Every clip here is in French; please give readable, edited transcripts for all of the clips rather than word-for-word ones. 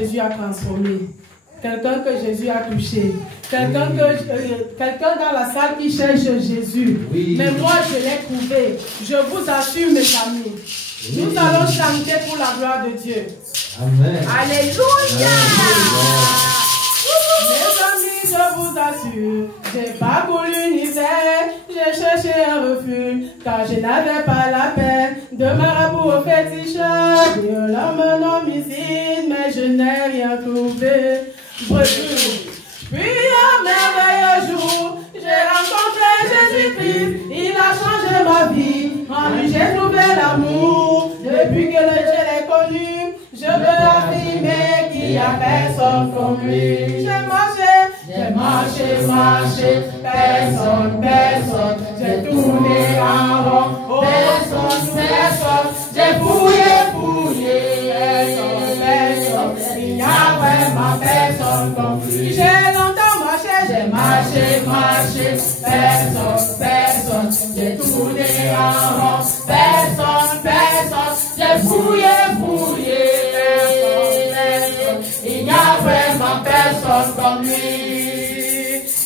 Jésus a transformé, quelqu'un que Jésus a touché, quelqu'un dans la salle qui cherche Jésus. Oui. Mais moi, je l'ai trouvé. Je vous assure, mes amis, nous allons chanter pour la gloire de Dieu. Amen. Alléluia. Mes amis, je vous assure, j'ai parcouru l'univers, j'ai cherché un refuge, car je n'avais pas la paix de marabout au fétiche, de l'homme homicide, mais je n'ai rien trouvé. Puis un merveilleux jour, j'ai rencontré Jésus-Christ, il a changé ma vie, en lui j'ai trouvé l'amour. Depuis que je l'ai connu, je veux affirmer qu'il n'y a personne comme lui. J'ai marché, personne, j'ai tourné en rond, personne, j'ai fouillé, personne, il n'y a vraiment personne comme lui. J'ai longtemps marché, personne, j'ai tourné en rond, personne, j'ai fouillé, personne, il n'y a vraiment personne comme lui.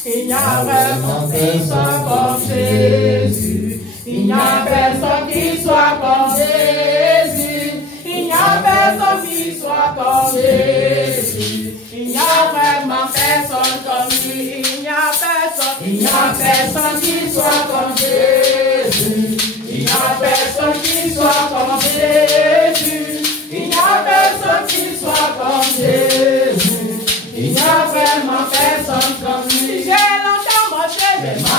Il n'y a vraiment personne comme Jésus. Il n'y a personne qui soit comme Jésus. Il n'y a personne qui soit comme Jésus. Il n'y a vraiment personne comme lui. Il n'y a personne qui soit comme Jésus. Il n'y a personne qui soit comme Jésus. Il n'y a personne qui soit comme Jésus. Il n'y a vraiment personne comme lui. J'ai longtemps marché,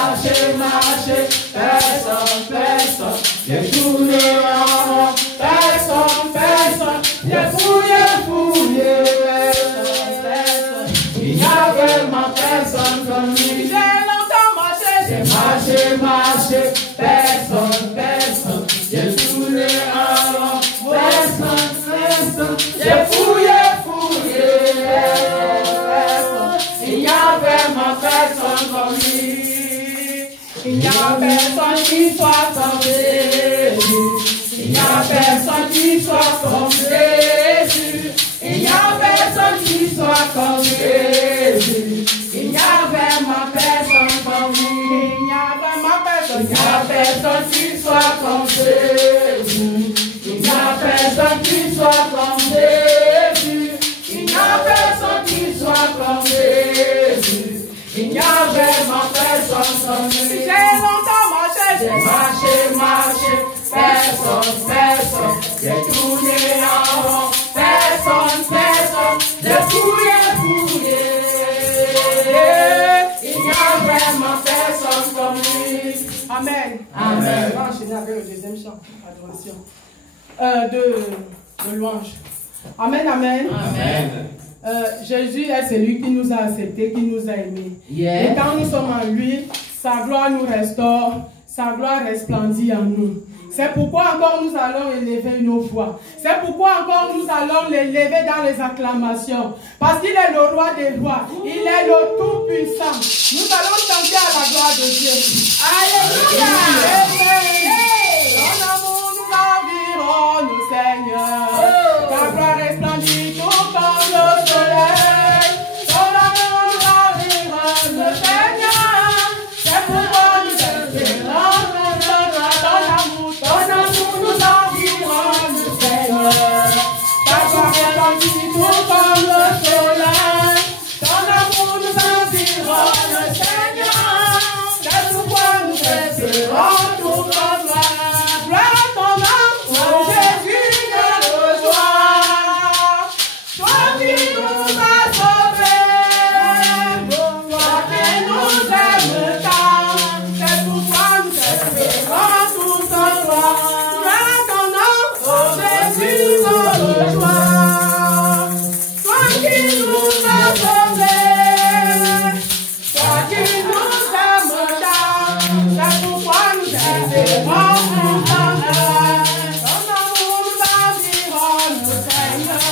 personne, j'ai tourné en rond, personne, j'ai fouillé, personne, il n'y a vraiment personne comme lui. J'ai longtemps marché, personne, j'ai tourné en rond, personne, j'ai fouillé, il n'y a vraiment personne comme lui. Il n'y a personne qui soit comme Jésus. Il n'y a personne qui soit comme Jésus. Il n'y a personne qui soit comme Jésus. Il n'y a vraiment personne comme lui. Il n'y a personne qui soit comme Jésus. Il n'y a personne qui soit comme Jésus. Il n'y a personne qui soit comme Jésus. Il n'y a vraiment personne comme lui. J'ai longtemps marché, personne, j'ai tourné en rond, personne, j'ai fouillé. Il n'y a vraiment personne comme lui. Amen. On va enchaîner avec le deuxième chant, adoration. De louange. Amen. Jésus est celui qui nous a acceptés, qui nous a aimés. Et quand nous sommes en lui, sa gloire nous restaure, sa gloire resplendit en nous. C'est pourquoi encore nous allons élever nos voix. C'est pourquoi encore nous allons l'élever dans les acclamations. Parce qu'il est le roi des rois. Il est le tout-puissant. Nous allons chanter à la gloire de Dieu. Alléluia. Ton amour nous environne, Seigneur. Ta gloire resplendit tout comme le soleil. Ton amour nous environne, Seigneur. C'est pourquoi nous espérons. Ton amour nous environne, Seigneur. Ta gloire resplendit tout comme le soleil. Ton amour nous environne, Seigneur. C'est pourquoi nous espérons tout comme toi. Gloire à ton nom, oh Jésus, notre joie. Toi qui nous as sauvés, toi qui nous aimes tant. C'est pourquoi nous espérons tout en toi. Gloire à ton nom, oh Jésus, notre joie. Toi qui nous as sauvés, toi qui nous aimes tant. C'est pourquoi nous espérons tout en toi. Ton amour nous environne, Seigneur.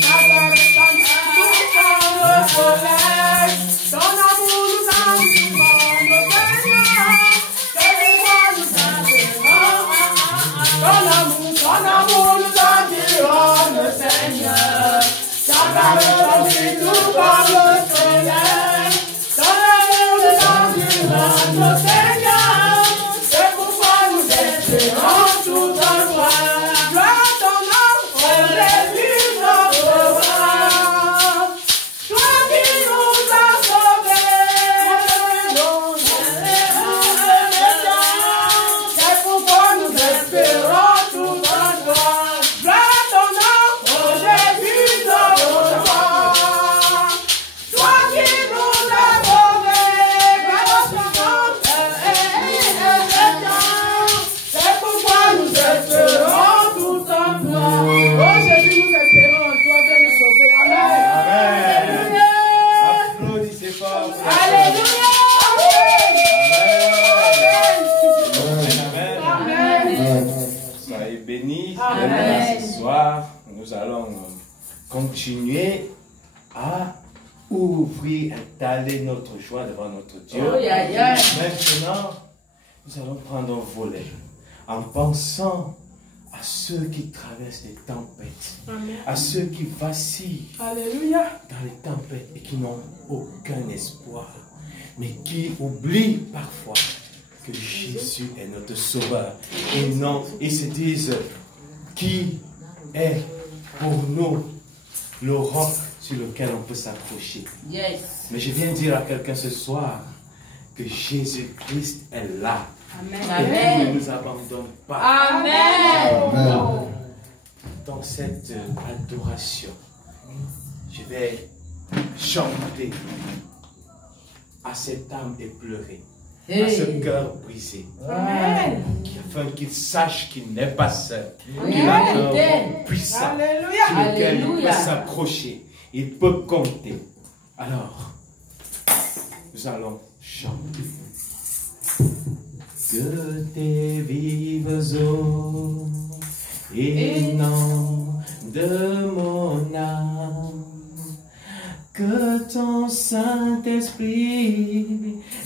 Ta gloire resplendit tout comme le soleil. Ton amour nous environne, Seigneur. C'est pourquoi nous espérons. Ton amour nous environne, Seigneur. Ta gloire brille tout comme le soleil. Dans l'amour de l'endurance, notre Seigneur, c'est pourquoi nous espérons tout en toi. Gloire à ton nom, oh Jésus, notre roi. Toi qui nous as sauvés, c'est pourquoi nous espérons tout en toi. Gloire à ton nom, oh Jésus, notre roi. Toi qui nous as sauvés, gloire à ton nom, c'est pourquoi nous espérons tout en toi. Oh Jésus, nous espérons en toi, viens nous sauver. Amen. Applaudissez fort. Alléluia. Amen. Soyez bénis. Amen. Ce soir, nous allons continuer à ouvrir, étaler notre joie devant notre Dieu. Maintenant, nous allons prendre un volet en pensant à ceux qui traversent des tempêtes, à ceux qui vacillent Alléluia. dans les tempêtes et qui n'ont aucun espoir, mais qui oublient parfois que Jésus est notre sauveur et non, ils se disent qui est pour nous le roc sur lequel on peut s'accrocher. Yes. Mais je viens dire à quelqu'un ce soir que Jésus-Christ est là Amen. et Amen. qu'il ne nous abandonne pas. Amen. Dans cette adoration, je vais chanter à cette âme éplorée, à ce cœur brisé, Amen. afin qu'il sache qu'il n'est pas seul, Amen. qu'il a un roc puissant Alléluia. sur lequel il Alléluia. peut s'accrocher, il peut compter. Alors, nous allons chanter. Que tes vives eaux inondent mon âme, que ton Saint-Esprit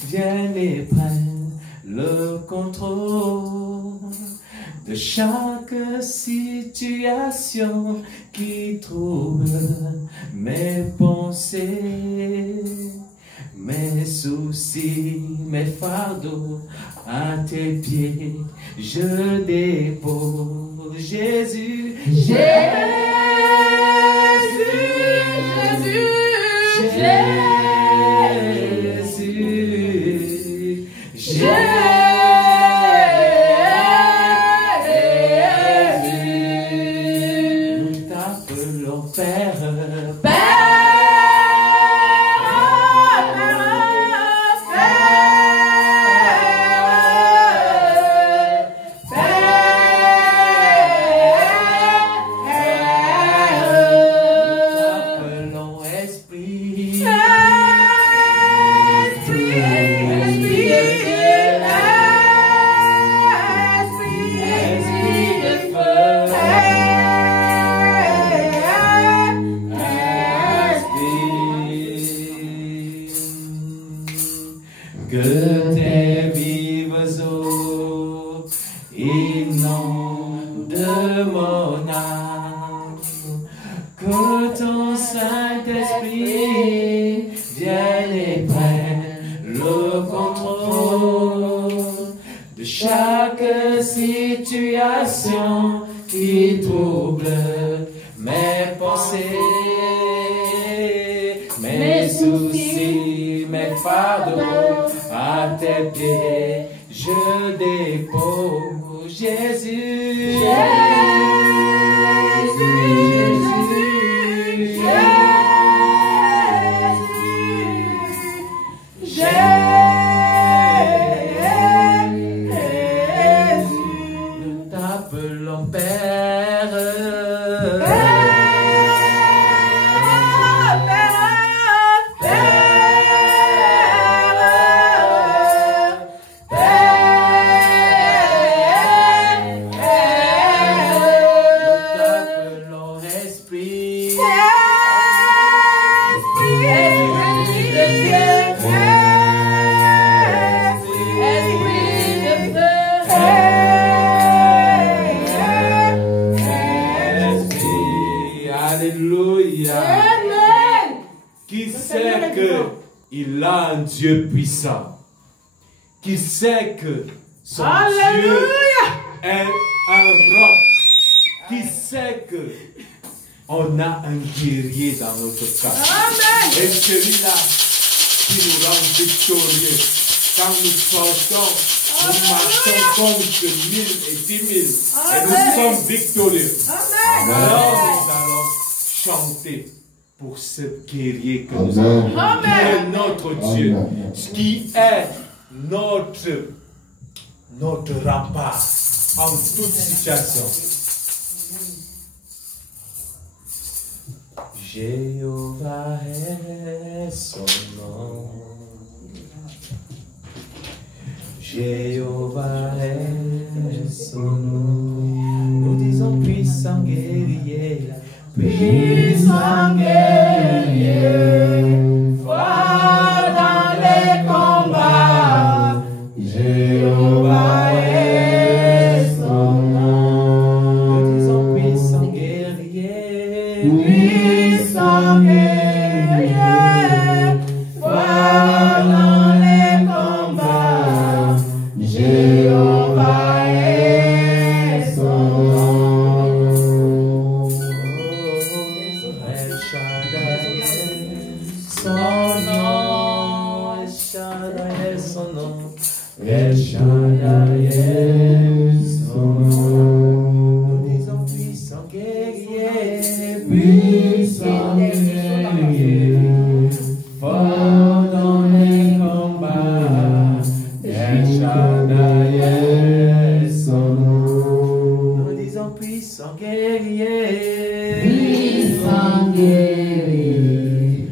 vienne et prenne le contrôle de chaque situation qui trouble mes pensées, mes soucis, mes fardeaux, à tes pieds je dépose. Jésus, Jésus, Jésus, Jésus, nous t'appelons Père. Que tes vives eaux inondent mon âme, que ton Saint-Esprit vienne et prenne le contrôle de chaque situation qui trouble mes pensées, mes soucis, mes fardeaux. À tes pieds, je dépose. Jésus, nous t'appelons Père. qui sait qu'il a un Dieu puissant, qui sait que son Dieu est un roc, qui sait que on a un guerrier dans notre camp. Et celui-là qui nous rend victorieux. Quand nous sortons, nous marchons contre 1000 et 10 000 et nous sommes victorieux. Alors nous allons chanter pour ce guerrier que nous avons, qui est notre Dieu, qui est notre rempart en toute situation. Jéhovah est son nom. Jéhovah est son nom. Nous disons puissant guerrier, puissant guerrier, fort dans les combats. Jéhovah est son nom. Nous disons puissant guerrier, puissant guerrier, fort dans les combats. Jéhovah est son nom. El Shaddai est son nom. El Shaddai est son nom. El Shaddai est son nom. Nous disons puissant guerrier, puissant guerrier, fort dans les combats. El Shaddai est son nom. Nous disons puissant guerrier, puissant guerrier,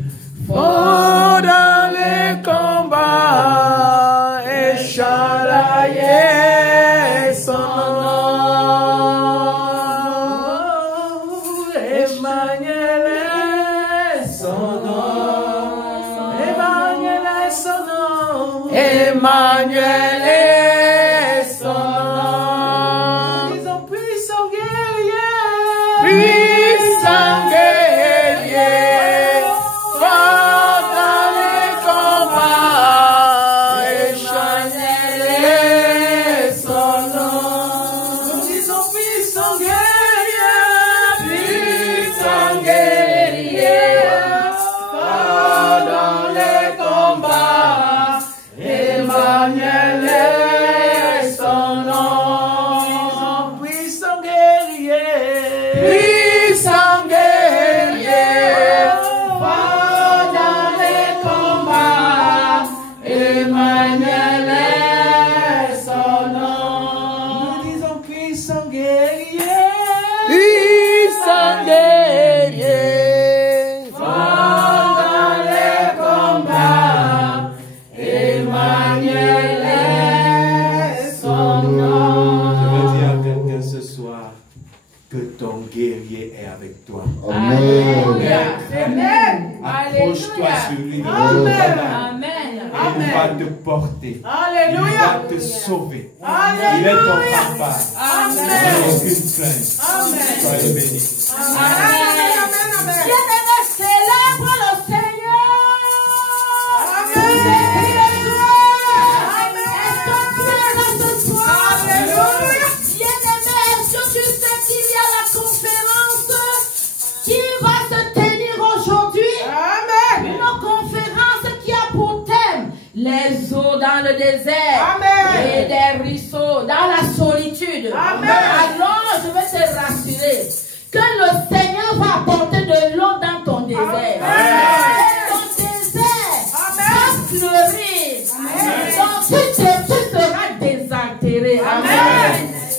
fort dans les combats. El Shaddai est son nom. Emmanuel est son nom. Emmanuel est son nom. Emmanuel est son nom. Disons puissant guerrier, puissant guerrier, fort dans les combats. Emmanuel est son nom. Nous disons puissant guerrier, puissant guerrier, fort dans les combats. Emmanuel est son nom. Puissant guerrier, puissant guerrier, fort dans les combats. Emmanuel est son nom. Nous disons puissant guerrier, puissant guerrier, fort dans les combats. Emmanuel est son nom. Je veux dire à quelqu'un ce soir que ton guerrier est avec toi. Alléluia. Amen. Approche-toi sur lui. Amen. Il va te porter. Alléluia. Il va te sauver. Alléluia. Il est ton papa. Amen. Sans aucune plainte. Amen. Soyez béni. Amen. Bien-aimé, célèbre le Seigneur. Amen. Est-ce que tu es là ce soir? Alléluia. Bien-aimé, est-ce que tu sais qu'il y a la conférence qui va se tenir aujourd'hui? Amen. Une conférence qui a pour thème les eaux dans le désert Amen. et des ruisseaux dans la solitude. Amen. Alors, je vais te rassurer que le Seigneur va apporter de l'eau dans ton désert. Amen. Ton désert Amen. va fleurir. Donc, tu seras désaltéré. Amen.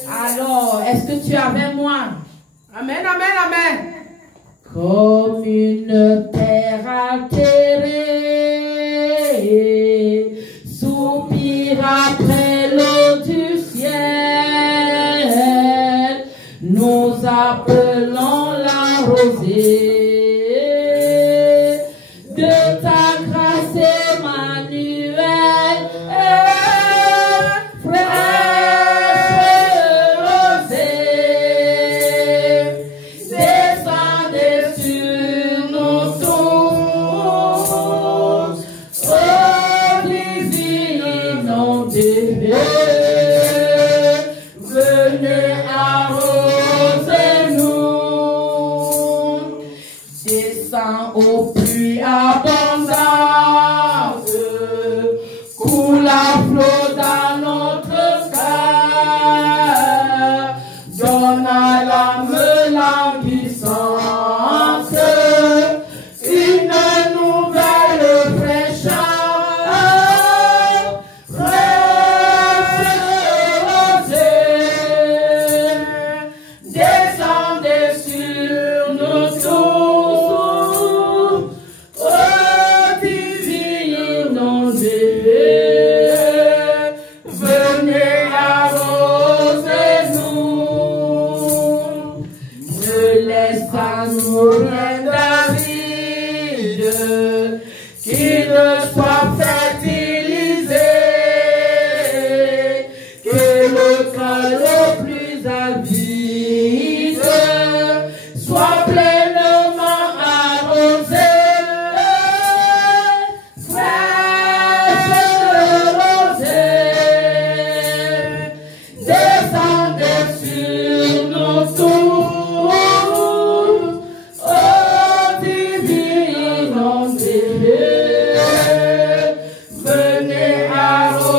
Alors, est-ce que tu es avec moi? Amen. Amen. Amen. Comme une terre altérée, soupire après l'eau du ciel, nous appelons la rosée de ta grâce, Emmanuel, fraîche rosée, descendez sur nous tous. descend au plus abondance, coule à flot dans notre cœur, donne à l'âme languissante une nouvelle fraîcheur, descendez sur nous tous, ô divine inondée, venez arroser-nous, ne laisse pas nous rien d'aride, qui ne soit fertilisé, que le cœur le plus avide soit pleinement arrosé, fraîche rosée, descendez sur nous tous, ô divine inondée, venez arroser-nous,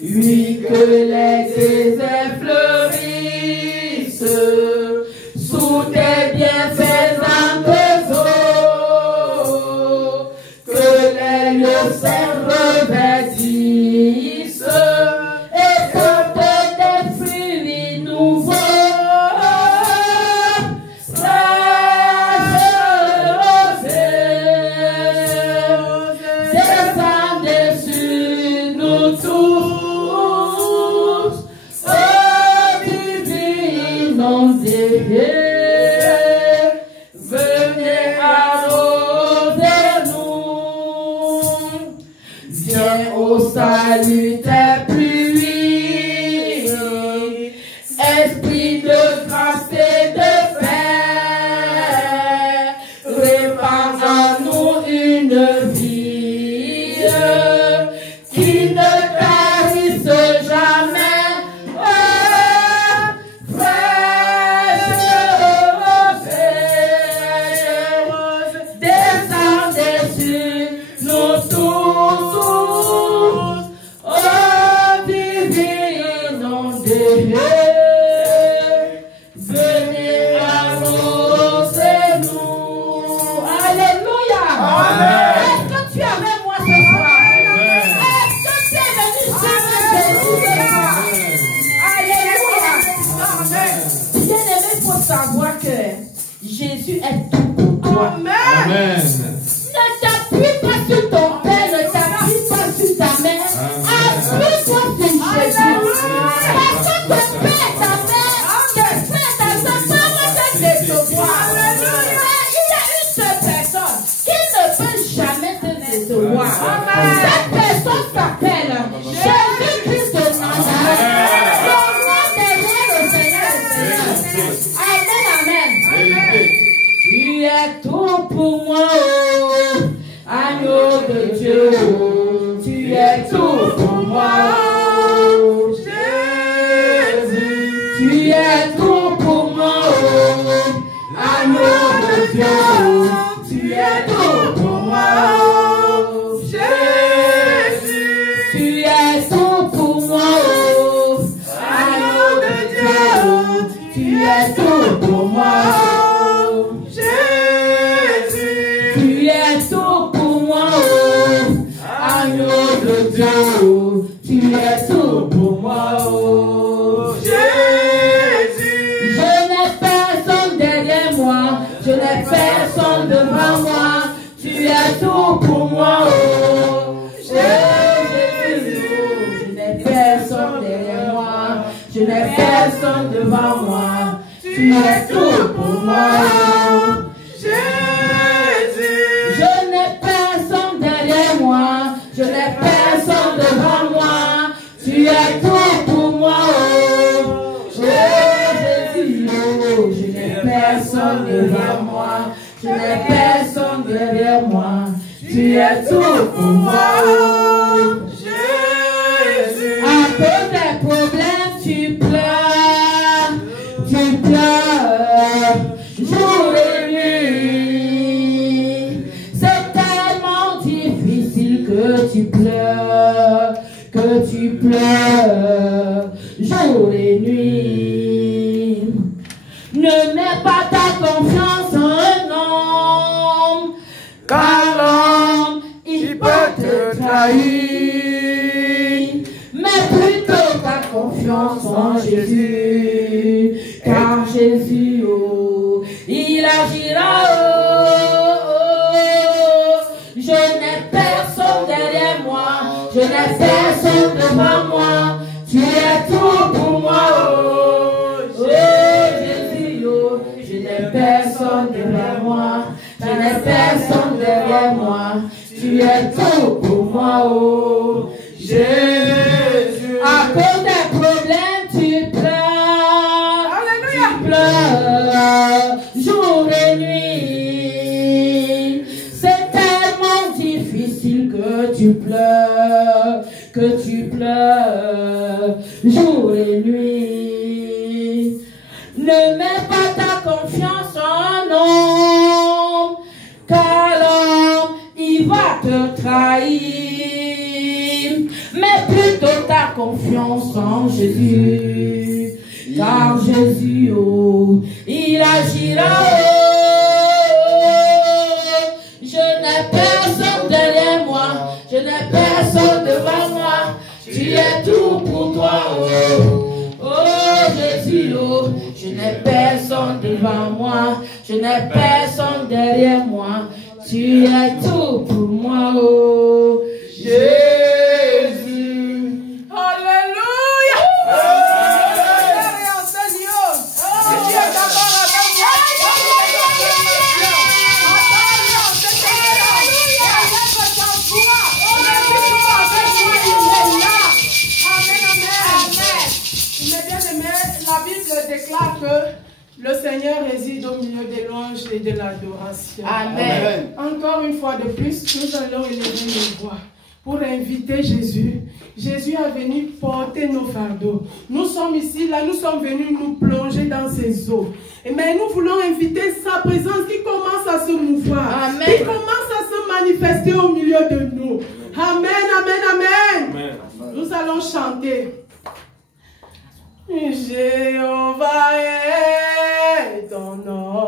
oui, que les déserts fleurissent sous tes bienfaits en eaux, que les lieux revêtissent et que des fruits nouveaux, fraîches rosées, descendez sur nous tous, ô divine inondée, venez arroser-nous, viens au salut tes pluies, esprit de grâce et de paix, répand en nous une vie qui ne tarisse jamais, fraîche rosée, descendez sur nous tous, ô divine inondée, venez arroser-nous. Alléluia. Est-ce que tu es avec moi ce soir? Est-ce que tu es venu chercher Jésus ce soir? Alléluia. Bien-aimé, il faut savoir que Jésus est tout pour toi. Amen. Ne t'appuie pas sur ton père, ne t'appuie pas sur ta mère. Appuie-toi sur Jésus. Parce que ton père et ta mère, tes frères, ta soeur, peuvent te décevoir. Mais il y a une seule personne qui ne peut jamais te décevoir. Cette personne s'appelle Jésus-Christ de Nazareth. Le roi des rois, le Seigneur des seigneurs. Amen, amen. Tu es tout pour moi, oh, agneau de Dieu, oh, tu es tout pour moi, oh, Jésus. Tu es tout pour moi, oh, agneau de Dieu, oh, tu es tout pour moi, oh, Jésus. Tu es tout pour moi, oh, agneau de Dieu, oh, tu es tout pour moi, oh, Jésus. Tu es tout pour moi, oh, agneau de Dieu, oh, tu es tout pour moi, oh, Jésus. Je n'ai personne derrière moi, je n'ai personne devant moi, tu es tout pour moi, oh, Jésus. Je n'ai personne derrière moi, je n'ai personne devant moi, tu es tout pour moi, oh, Jésus. Je n'ai personne derrière moi, je n'ai personne devant moi, tu es tout pour moi, oh, Jésus. Oh, je n'ai personne devant moi, je n'ai personne derrière moi, tu es tout pour moi, oh, Jésus. À cause des problèmes, tu pleures, tu pleures. trahi, mais plutôt ta confiance en Jésus, car Jésus, oh, il agira, je n'ai personne derrière moi, je n'ai personne devant moi, tu es tout pour moi, oh Jésus, oh, je n'ai personne devant moi, je n'ai personne derrière moi, tu es tout pour moi, oh Jésus. À cause des problèmes, tu pleures, alléluia, tu pleures jour et nuit. C'est tellement difficile que tu pleures jour et nuit. Ne mets pas ta confiance en homme, car l'homme, il va te trahir, mais plutôt ta confiance en Jésus, car Jésus, oh, il agira, je n'ai personne derrière moi, je n'ai personne devant moi, tu es tout pour toi, oh Jésus, oh, je n'ai personne devant moi, je n'ai personne derrière moi, tu es tout pour moi, oh Jésus. Alléluia. La Bible déclare que le Seigneur réside au milieu des louanges et de l'adoration. Amen. Encore une fois de plus, nous allons élever nos voix pour inviter Jésus. Jésus est venu porter nos fardeaux. Nous sommes ici, là, nous sommes venus nous plonger dans ces eaux. Mais nous voulons inviter sa présence qui commence à se mouvoir, amen, qui commence à se manifester au milieu de nous. Amen, amen, amen. Amen. Nous allons chanter. Jéhovah est ton nom.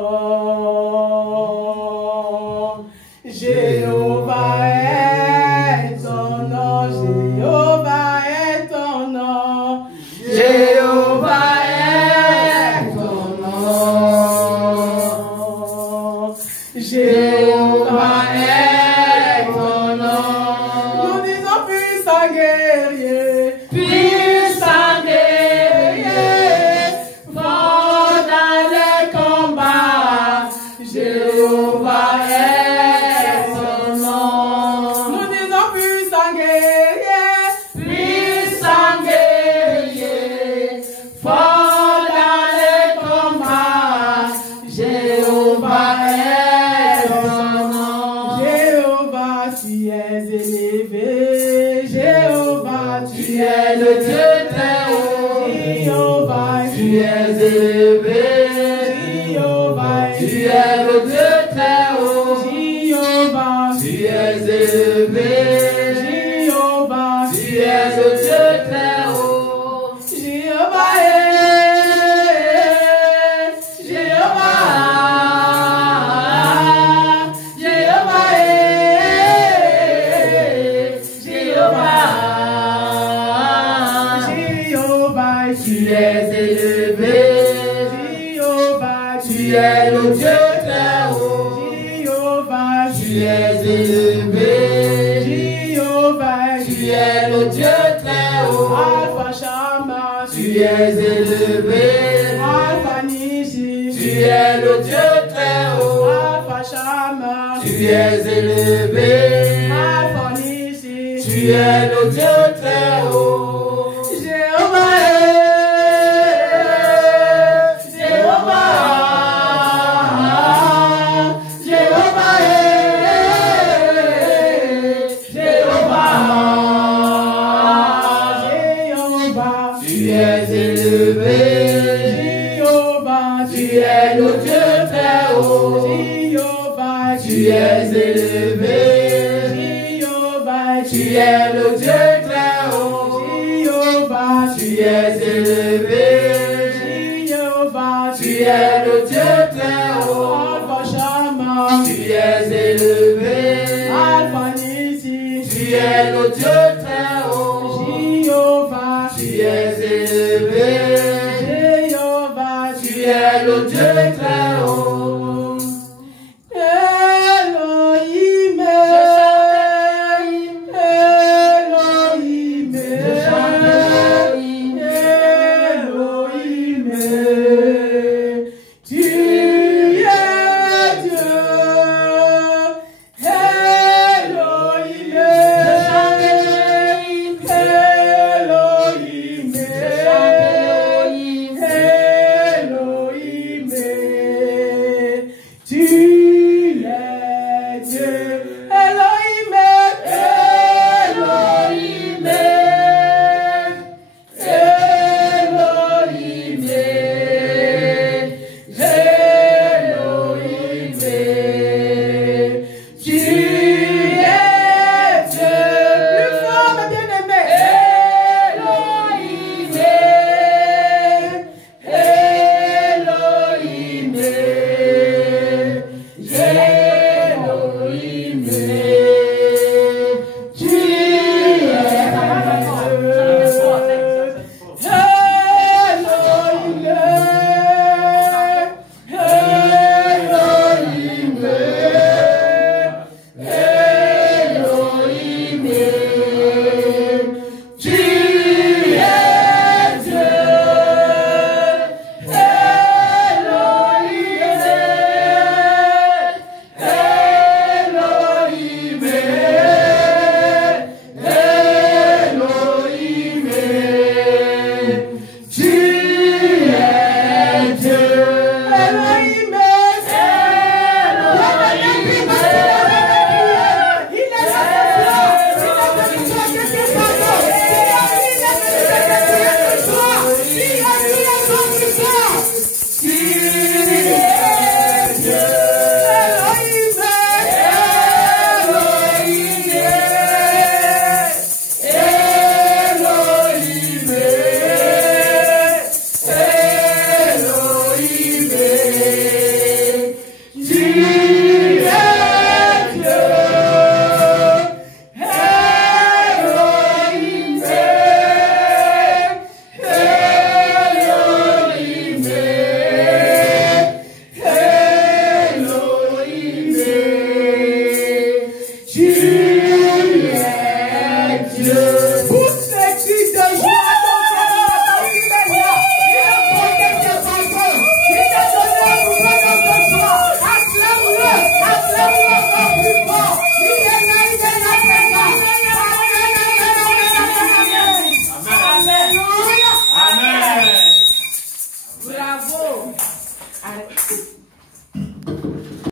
Jéhovah est ton nom. Jéhovah est ton nom. Jéhovah est ton nom. Jéhovah est ton nom. Nous disons puissant guerrier. Puissant guerrier. Fort dans les combats. Jéhovah est ton nom. Nous disons puissant guerrier. Puissant guerrier. Fort dans les combats. Jéhovah est ton nom. Jéhovah, tu es élevé. Jéhovah, tu es le Dieu très haut. Jéhovah, tu es élevé. Jéhovah, tu es le Dieu très haut. Jéhovah, tu es élevé. Jéhovah, tu es le Dieu très haut. Jéhovah est. Jéhovah. Jéhovah est. Jéhovah. Jéhovah, tu es élevé. Jéhovah, tu es le Dieu très haut. Jéhovah, tu es élevé. Jéhovah, tu es le Dieu très haut. Alpha Shama, tu es élevé. Alpha Nishi, tu es le Dieu très haut. Alpha Shama, tu es élevé. Alpha Nishi, tu es le Dieu très haut. Jéhovah est. Jéhovah. Jéhovah est. Jéhovah. Jéhovah. Tu es élevé. Jéhovah. Tu es le Dieu très haut. Jéhovah. Tu es élevé. Jéhovah. Tu es le